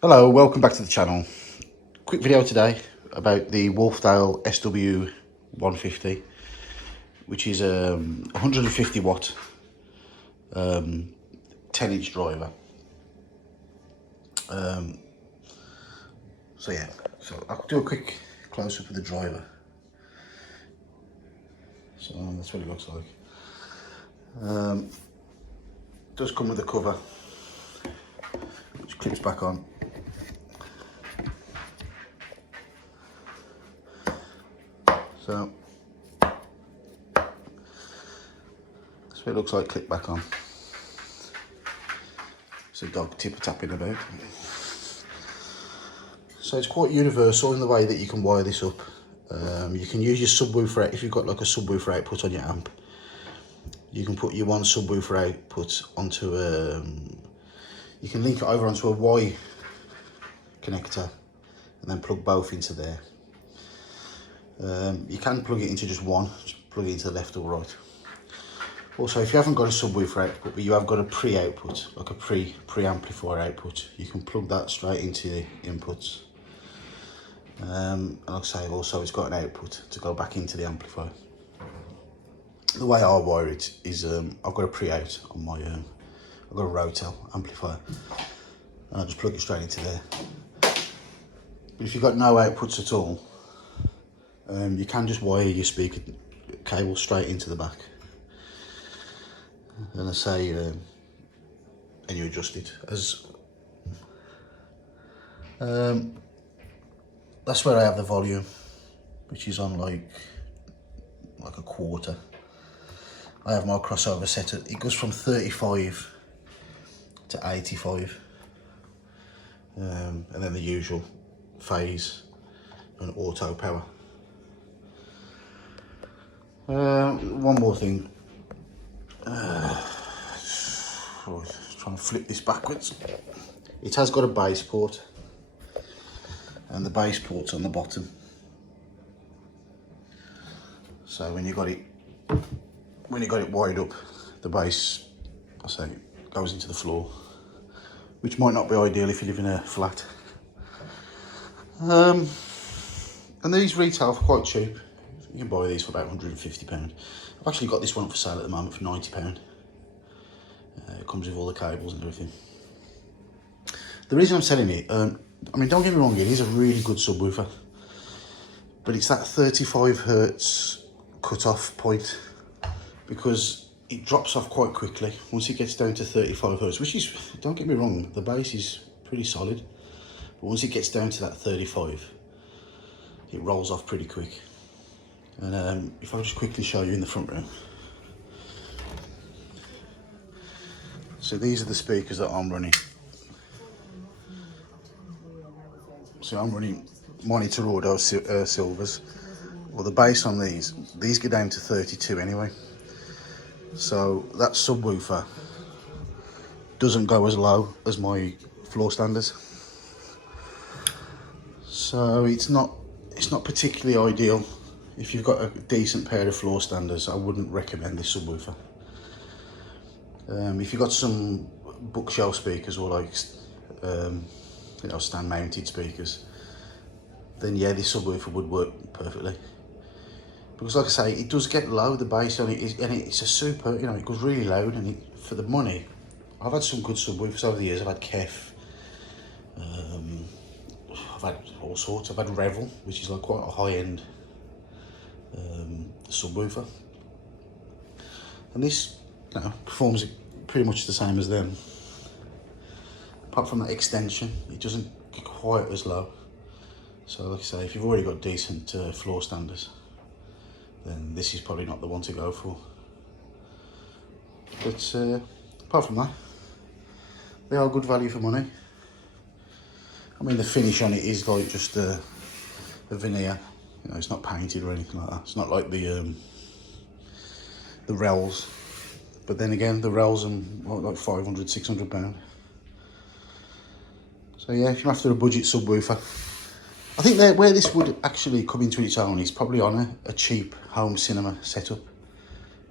Hello, welcome back to the channel. Quick video today about the Wharfedale SW150, which is a 150 watt 10-inch driver. So I'll do a quick close-up of the driver. So that's what it looks like. It does come with a cover, which clips back on. So that's what it looks like, clip back on. It's a dog tipper-tapping about. So it's quite universal in the way that you can wire this up. You can use your subwoofer, if you've got like a subwoofer output on your amp, you can put your one subwoofer output onto you can link it over onto a Y connector and then plug both into there. You can plug it into just one, just plug it into the left or right. Also, if you haven't got a subwoofer output, but you have got a pre-output, like a pre-amplifier output, you can plug that straight into the inputs. And like I say, also it's got an output to go back into the amplifier. The way I wire it is, I've got a pre-out on my, I've got a Wharfedale amplifier, and I just plug it straight into there. But if you've got no outputs at all, you can just wire your speaker cable straight into the back. And I say, and you adjust it as, that's where I have the volume, which is on like a quarter. I have my crossover set at, it goes from 35 to 85. And then the usual phase and auto power. One more thing. Trying to flip this backwards. It has got a bass port, and the bass port's on the bottom. So when you got it wired up, the bass, I say, goes into the floor, which might not be ideal if you live in a flat. And these retail for quite cheap. You can buy these for about £150. I've actually got this one up for sale at the moment for £90. It comes with all the cables and everything. The reason I'm selling it, I mean, don't get me wrong, it is a really good subwoofer, but it's that 35 hertz cut-off point, because it drops off quite quickly once it gets down to 35 hertz, which is, don't get me wrong, the bass is pretty solid, but once it gets down to that 35, it rolls off pretty quick. And if I just quickly show you in the front room. So these are the speakers that I'm running. So I'm running Monitor Audio Silvers. Well, the bass on these go down to 32 anyway. So that subwoofer doesn't go as low as my floor standers. So it's not particularly ideal. If you've got a decent pair of floor standers, I wouldn't recommend this subwoofer. If you've got some bookshelf speakers or like, stand mounted speakers, then yeah, this subwoofer would work perfectly. Because like I say, it does get low, the bass on it, and it's a super, it goes really loud, and for the money, I've had some good subwoofers over the years. I've had Kef, I've had all sorts. I've had Revel, which is like quite a high-end subwoofer, and this performs pretty much the same as them, apart from that extension. It doesn't get quite as low. So like I say, if you've already got decent floor standers, then this is probably not the one to go for. But apart from that, they are good value for money. I mean, the finish on it is like just a veneer. It's not painted or anything like that. It's not like the Rels. But then again, the Rels are like £500, £600. So yeah, if you're after a budget subwoofer, I think that where this would actually come into its own is probably on a cheap home cinema setup.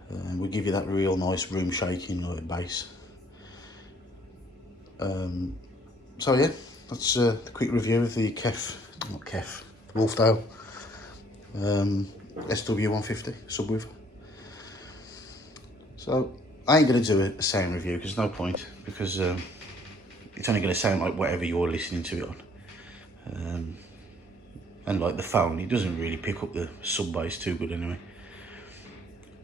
And we'll give you that real nice room shaking bass. So yeah, that's the quick review of the Wharfedale SW150 subwoofer. So I ain't going to do a sound review because there's no point, because it's only going to sound like whatever you're listening to it on. And like the phone, it doesn't really pick up the sub bass too good anyway.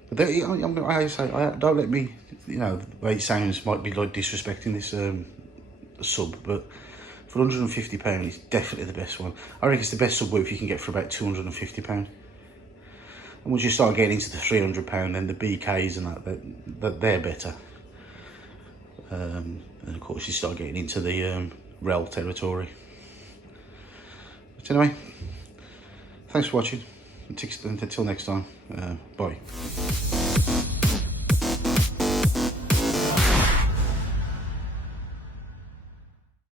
But I say, don't let me, you know, the way it sounds might be like disrespecting this sub, but for £150, it's definitely the best one. I reckon it's the best subwoofer you can get for about £250. And once you start getting into the £300, then the BKs and that they're better. And of course you start getting into the REL territory. But anyway, thanks for watching. Until next time, bye.